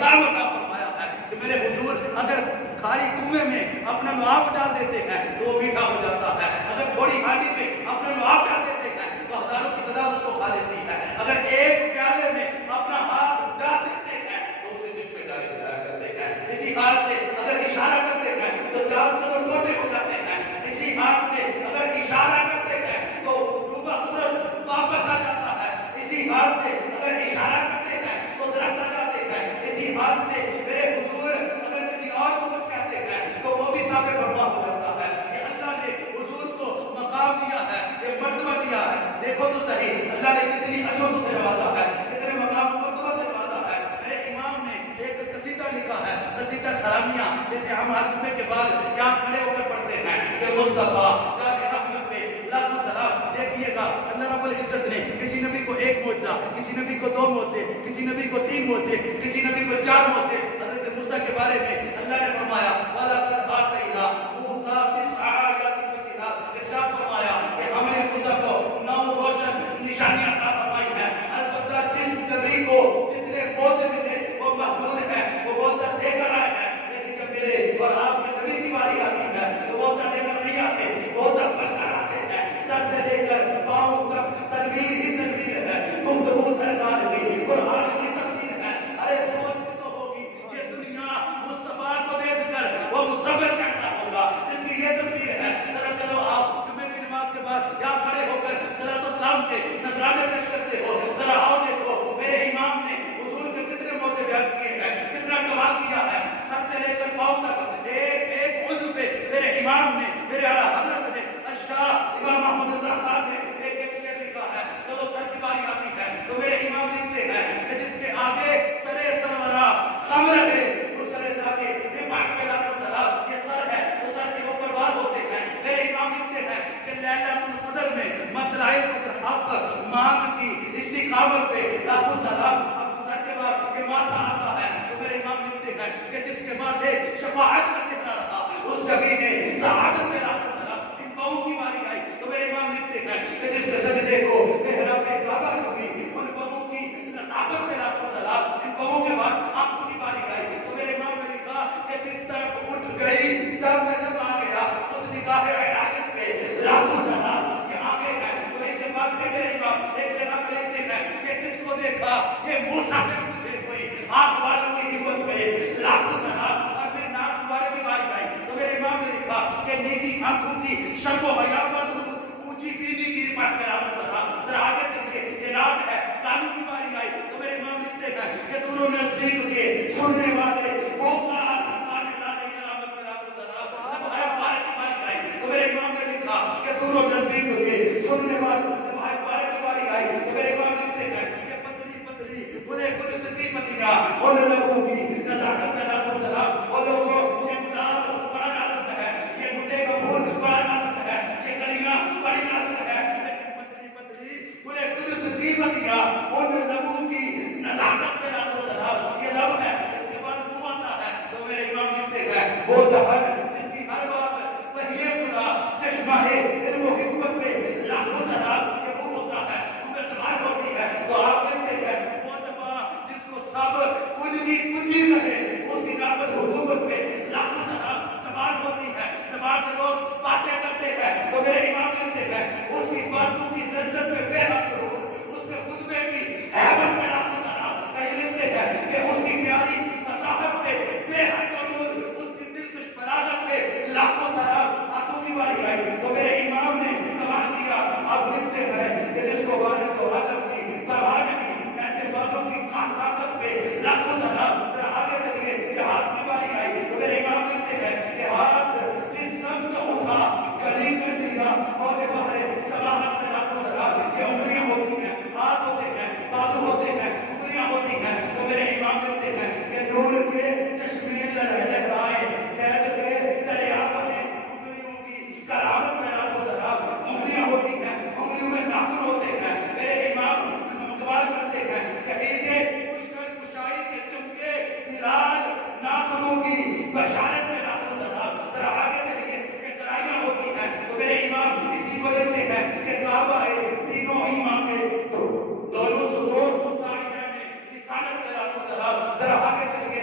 مقام عطا فرمایا ہے کہ میرے حضور اگر کھاری کنویں میں اپنا لعاب ڈال دیتے ہیں تو وہ میٹھا ہو جاتا ہے، اگر تھوڑی ہانڈی میں اپنا لعاب ڈال دیتے ہیں تو ہزاروں کی تعداد اس کو کھا لیتی ہے، اگر ایک پیالے میں اپنا ہاتھ ڈال دیتے ہیں تو اسے جس پہ ڈالے گزارا کرتے ہیں، اسی ہاتھ سے اگر اشارہ کرتے ہیں تو چاروں طرف ٹوٹے ہو جاتے ہیں، اسی ہاتھ سے اگر اشارہ کرتے ہیں تو ڈوبا سورج واپس آ جاتا ہے، اسی ہاتھ سے اگر اشارہ کرتے ہیں تو درخت آ جاتے ہیں، اسی ہاتھ سے میرے حضور اگر کسی اور کو کچھ کہتے ہیں تو وہ بھی تابع فرما ہو جاتا ہے۔ یہ اللہ نے حضور کو مقام دیا ہے، یہ مرتبہ دیا ہے، دیکھو تو صحیح اللہ نے کتنی عظمت سے نوازا ہے، کتنے مقام و مرتبہ سے نوازا ہے۔ میرے امام نے ایک قصیدہ لکھا ہے، قصیدہ سلامیہ، جسے ہم خطبے کے بعد یہاں کھڑے ہو کر پڑھتے ہیں کہ مصطفیٰ جان رحمت پہ لاکھوں سلام۔ دیکھیے گا اللہ رب العزت نے کسی نبی کو ایک معجزہ، کسی نبی کو 2 معجزے، کسی نبی کو 3 معجزے، کسی نبی کو 4 معجزے۔ حضرت موسیٰ کے بارے میں اللہ نے فرمایا وَلَقَدْ آتَيْنَا مُوسَىٰ 9 آیَاتٍ بَيِّنَاتٍ، ارشاد فرمایا کہ ہم نے موسیٰ کو 9 روشن نشانیاں عطا فرمائی ہیں، البتہ جس نبی کو جتنے معجزے ملے وہ محدود ہے، وہ معجزہ لے کر آئے ہیں، لیکن جب میرے اور آپ کے نبی کی باری آتی ہے تو معجزہ لے کر نہیں آتے، معجزہ بن کر آتے ہیں، سر سے لے کر پاؤں تک تنویر ہی تنویر ہے، گفتگو سرکار کی، قرآن کی تفسیر ہے۔ ارے سوچ تو ہوگی یہ دنیا مصطفیٰ کو دیکھ کر وہ مصور کیسا ہوگا، اس کی یہ تصویر ہے۔ ذرا چلو آپ جمعے کی نماز کے بعد یہاں کھڑے ہو کر صلاۃ السلام کے نذرانے پیش کرتے ہو، ذرا آؤ دیکھو میرے امام نے حضور کے کتنے موضوع بیان کیے ہیں، کتنا کمال کیا ہے، سر سے لے کر پاؤں تک ایک ایک عضو پہ میرے امام نے، میرے اعلیٰ حضرت نے، اشراف امام محمد رضا صاحب نے ایک شعر لکھا ہے۔ چلو سر کی باری آتی ہے تو میرے امام لکھتے ہیں کہ جس کے آگے سرے سرورا خم رہے اس سرے داغے پاک پہ لاکھوں سلام، یہ سر ہے وہ سر کے اوپر وار ہوتے ہیں۔ میرے امام لکھتے ہیں کہ لیلۃ القدر میں مطلع قدر حق مان کی استقامت پہ لاکھوں سلام، اب سر کے بعد یہ ماتھا آتا ہے تو میرے امام لکھتے ہیں کہ جس کے بعد شفاعت کا ذکر رہا اس کبھی نے سعادت پہ لاکھوں سلام، ان پاؤں کی باری آئی تو میرے امام لکھتے ہیں کہ جس کے سجدے کو محراب کعبہ ہوگی ان پاؤں کی لطافت پہ لاکھوں سلام، ان پاؤں کے بعد آنکھوں کی باری آئی تو میرے امام نے لکھا کہ جس طرف اٹھ گئی تب میں جب آ گیا اس نگاہ عنایت پہ لاکھوں سلام، یہ آگے ہے تو اس کے بعد پھر میرے امام ایک جگہ پہ لکھتے ہیں کہ کس کو دیکھا یہ موسیٰ سے پوچھے کوئی آنکھ والوں کی ہمت پہ لاکھوں سلام، اور پھر ناک مبارک کی باری آئی تو میرے امام نے لکھا کہ نیچی آنکھوں کی شرم و حیا کا درود، اونچی بینی کی رفعت پہ لاکھوں سلام۔ ذرا آگے چلیے یہ ناک ہے، کانوں کی باری آئی تو میرے امام لکھتے ہیں کہ دور و نزدیک کے سننے والے وہ کان آنے والے کرامت پہ لاکھوں سلام۔ جب بھائی پارے کی باری آئی تو میرے امام نے لکھا کہ دور و نزدیک کے سننے والے، جب بھائی پارے کی باری آئی تو میرے امام لکھتے ہیں کہ پتلی پتلی انہیں کچھ سکی پتیاں ان لوگوں کی نزاکت پہ لاکھوں سلام، ان لوگوں یہ گلاب بڑا نازک ہے، یہ گڈے کا پھول بڑا نازک ہے، یہ کلیاں بڑی نازک ہے، لیکن پتلی پتلی انہیں کچھ سکی پتیاں ان لوگوں کی نزاکت پہ لاکھوں سلام۔ یہ لب ہے، اس کے بعد منہ آتا ہے تو میرے امام لکھتے ہیں وہ دہن جس کی ہر بات وحی خدا چشمہ علم و حکمت پہ لاکھوں سلام، یہ منہ ہوتا ہے ان میں زبان ہوتی ہے تو آپ لکھتے ہیں وہ زبان جس کو سب کل کی کنجی رہے اس کی نعمت حکومت پہ لاکھوں سلام، زبان ہوتی ہے، زبان سے لوگ باتیں کرتے ہیں تو میرے امام لکھتے ہیں اس کی باتوں کی لذت پہ بے حد درود، اس کے خطبے کی حیبت پہ لاکھوں سلام، کہیں لکھتے ہیں کہ اس کی پیاری فصاحت پہ بے حد درود، اس کی دلکش بلاغت پہ لاکھوں سلام۔ آنکھوں کی باری آئی تو میرے امام نے کمال کیا، اب لکھتے ہیں کہ جس کو والد و عالم کی پرواہ نہیں ایسے بازوں کی طاقت پہ لاکھوں سلام۔ ذرا آگے چلیے کہ ہاتھ کی باری آئی تو میرے امام لکھتے ہیں کہ ہاتھ جس سمت اٹھا گلی کر دیا اور باہر سماحت پہ لاکھوں سلام۔ یہ انگلیاں ہوتی ہیں، ہاتھ ہوتے ہیں، بازو ہوتے ہیں، انگلیاں ہوتی ہیں تو میرے امام لکھتے ہیں کہ نور کے چشمے لہرائے قید کے دریا بنے انگلیوں کی کرامت پہ لاکھوں سلام۔ انگلیاں ہوتی ہیں، انگلیوں میں ناخن ہوتے ہیں، میرے امام کمال کرتے ہیں کہ عیدیں مشکل کشائی کے چمکے ہلال ناخنوں کی بشارت میں لاکھوں سلام۔ ذرا آگے چلیے کہ کڑائیاں ہوتی ہیں تو میرے امام اسی کو لکھتے ہیں کہ کعبہ تینوں امام کے دونوں سطور سائدہ میں رسالت میں لاکھوں سلام۔ ذرا آگے چلیے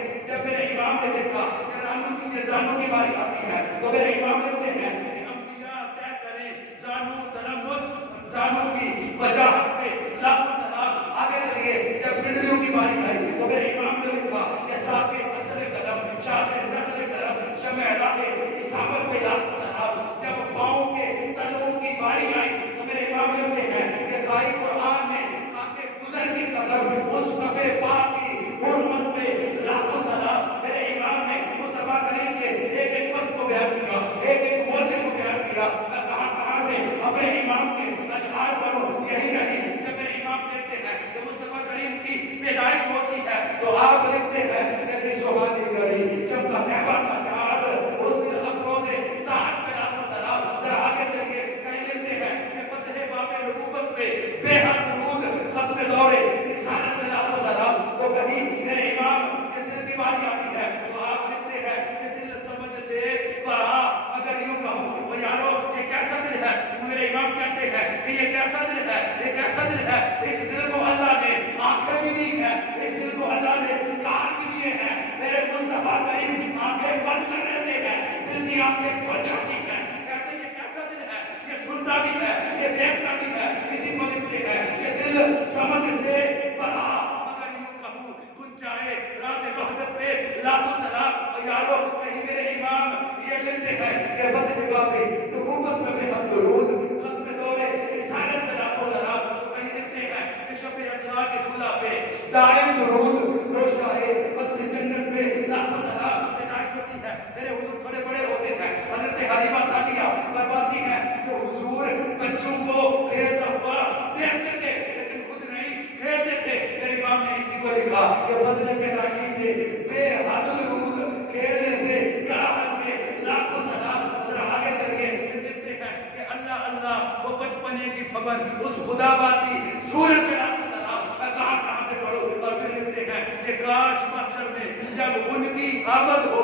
دیکھا کہ رانوں کی یہ زانوں کی باری آتی ہے تو میرے امام لکھتے ہیں کہ انبیاء طے کریں زانوں تنمت زانوں کی وجاہت پہ لاکھوں سلام آگے چلیے جب پنڈلیوں کی باری آئی تو میرے امام نے لکھا کہ صاحب اصل قدم شاہ نسل قدم شمع راہ اسامت پہ لاکھوں سلام جب پاؤں کے تلووں کی باری آئی تو میرے امام لکھتے ہیں کہ قاری قرآن نے آگے گزر کی قسم مصطفی پاک کی حرمت پہ لاکھوں سلام میرے امام نے مصطفیٰ کریم کے ایک ایک وصف کو بیان کیا ایک ایک موضوع کو بیان کیا میں کہاں سے اپنے امام کے اشعار پڑھوں یہی نہیں جب میرے امام کہتے ہیں کہ مصطفیٰ کریم کی پیدائش ہوتی ہے تو آپ لکھتے ہیں کہ سبحانی گری چمکا تہوار کا چاند اس دن افروز ساعت پہ لاکھوں سلام ذرا آگے چلیے کہیں لکھتے ہیں کہ فتح باب نبوت پہ بے حد درود ختم دور رسالت پہ لاکھوں سلام تو کہیں میرے امام کے دل کی باری آتی ہے تو آپ لکھتے ہیں کہ دل سمجھ سے بڑا اگر یوں کہوں وہ یارو یہ کیسا دل ہے میرے امام کہتے ہیں کہ یہ کیسا دل ہے یہ کیسا دل ہے اس دل کو اللہ نے آنکھیں بھی دی ہیں اس دل کو اللہ نے کان بھی دیے ہیں میرے مصطفیٰ کریم آنکھیں بند کر لیتے ہیں دل کی آنکھیں کھل جاتی ہیں کہتے ہیں یہ کیسا دل ہے یہ سنتا بھی ہے یہ دیکھتا بھی ہے اسی کو لکھتے ہیں کہ دل سمجھ سے بڑا اگر یوں کہوں گنجائے رات وحدت پہ لاکھوں سلام یارو کہیں میرے امام یہ لکھتے ہیں کہ فتح باب نبوت میں بے حد درود ختم دور رسالت پہ لاکھوں سلام تو کہیں لکھتے ہیں کہ شب اسراء کے دلہ پہ دائم درود روشائے بدر جنت پہ لاکھوں سلام پیدائش ہوتی ہے میرے حضور تھوڑے بڑے ہوتے ہیں حضرت حلیمہ سعدیہ فرماتی ہیں کہ حضور بچوں کو کھیلتا ہوا دیکھتے تھے لیکن خود نہیں کھیلتے تھے میرے امام نے اسی کو لکھا کہ فضل پیدائشی پہ بے حد درود کھیلنے سے کراہت میں لاکھوں سلام ذرا آگے چلیے لکھتے ہیں کہ اللہ اللہ وہ بچپنے کی خبر اس خدا باتی سورت پہ لاکھوں سلام میں کہاں سے پڑھوں اور پھر لکھتے ہیں کہ کاش محشر میں جب ان کی آمد ہو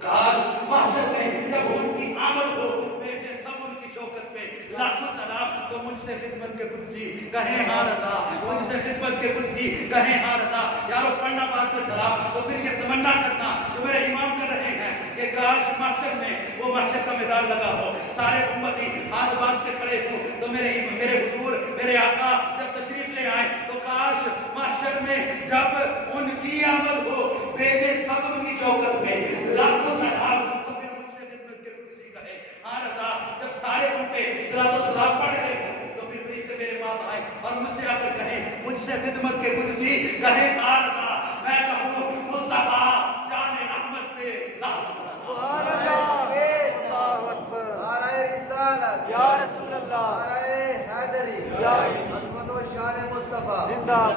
کاش محشر میں جب ان کی آمد ہو بھیجے سب ان کی شوکت پہ لاکھوں سلام تو مجھ سے خدمت کے قدسی کہیں ہاں رضا مجھ سے خدمت کے قدسی کہیں ہاں رضا یارو پڑھنا بات پہ سلام تو پھر یہ تمنا کرنا جو میرے امام کر رہے ہیں کہ کاش محشر میں وہ محشر کا میدان لگا ہو سارے امتی ہاتھ باندھ کے کھڑے ہوں تو میرے حضور میرے آقا جب تشریف لے آئے تو کاش محشر میں جب ان کی آمد ہو بھیجے سب ان کی چوکت میں لاکھوں سلام تو پھر مجھ سے خدمت کے قدسی کہے ہاں رضا جب سارے ان پہ صلاۃ و سلام پڑھ رہے ہوں تو پھر فرشتے میرے پاس آئے اور مجھ سے آ کر کہیں مجھ سے خدمت کے قدسی کہے ہاں رضا میں کہوں مصطفیٰ جان احمد پہ سبحان اللہ اللہ اکبر نعرہ رسالت یا رسول اللہ نعرہ حیدری یا عظمت و شان مصطفیٰ زندہ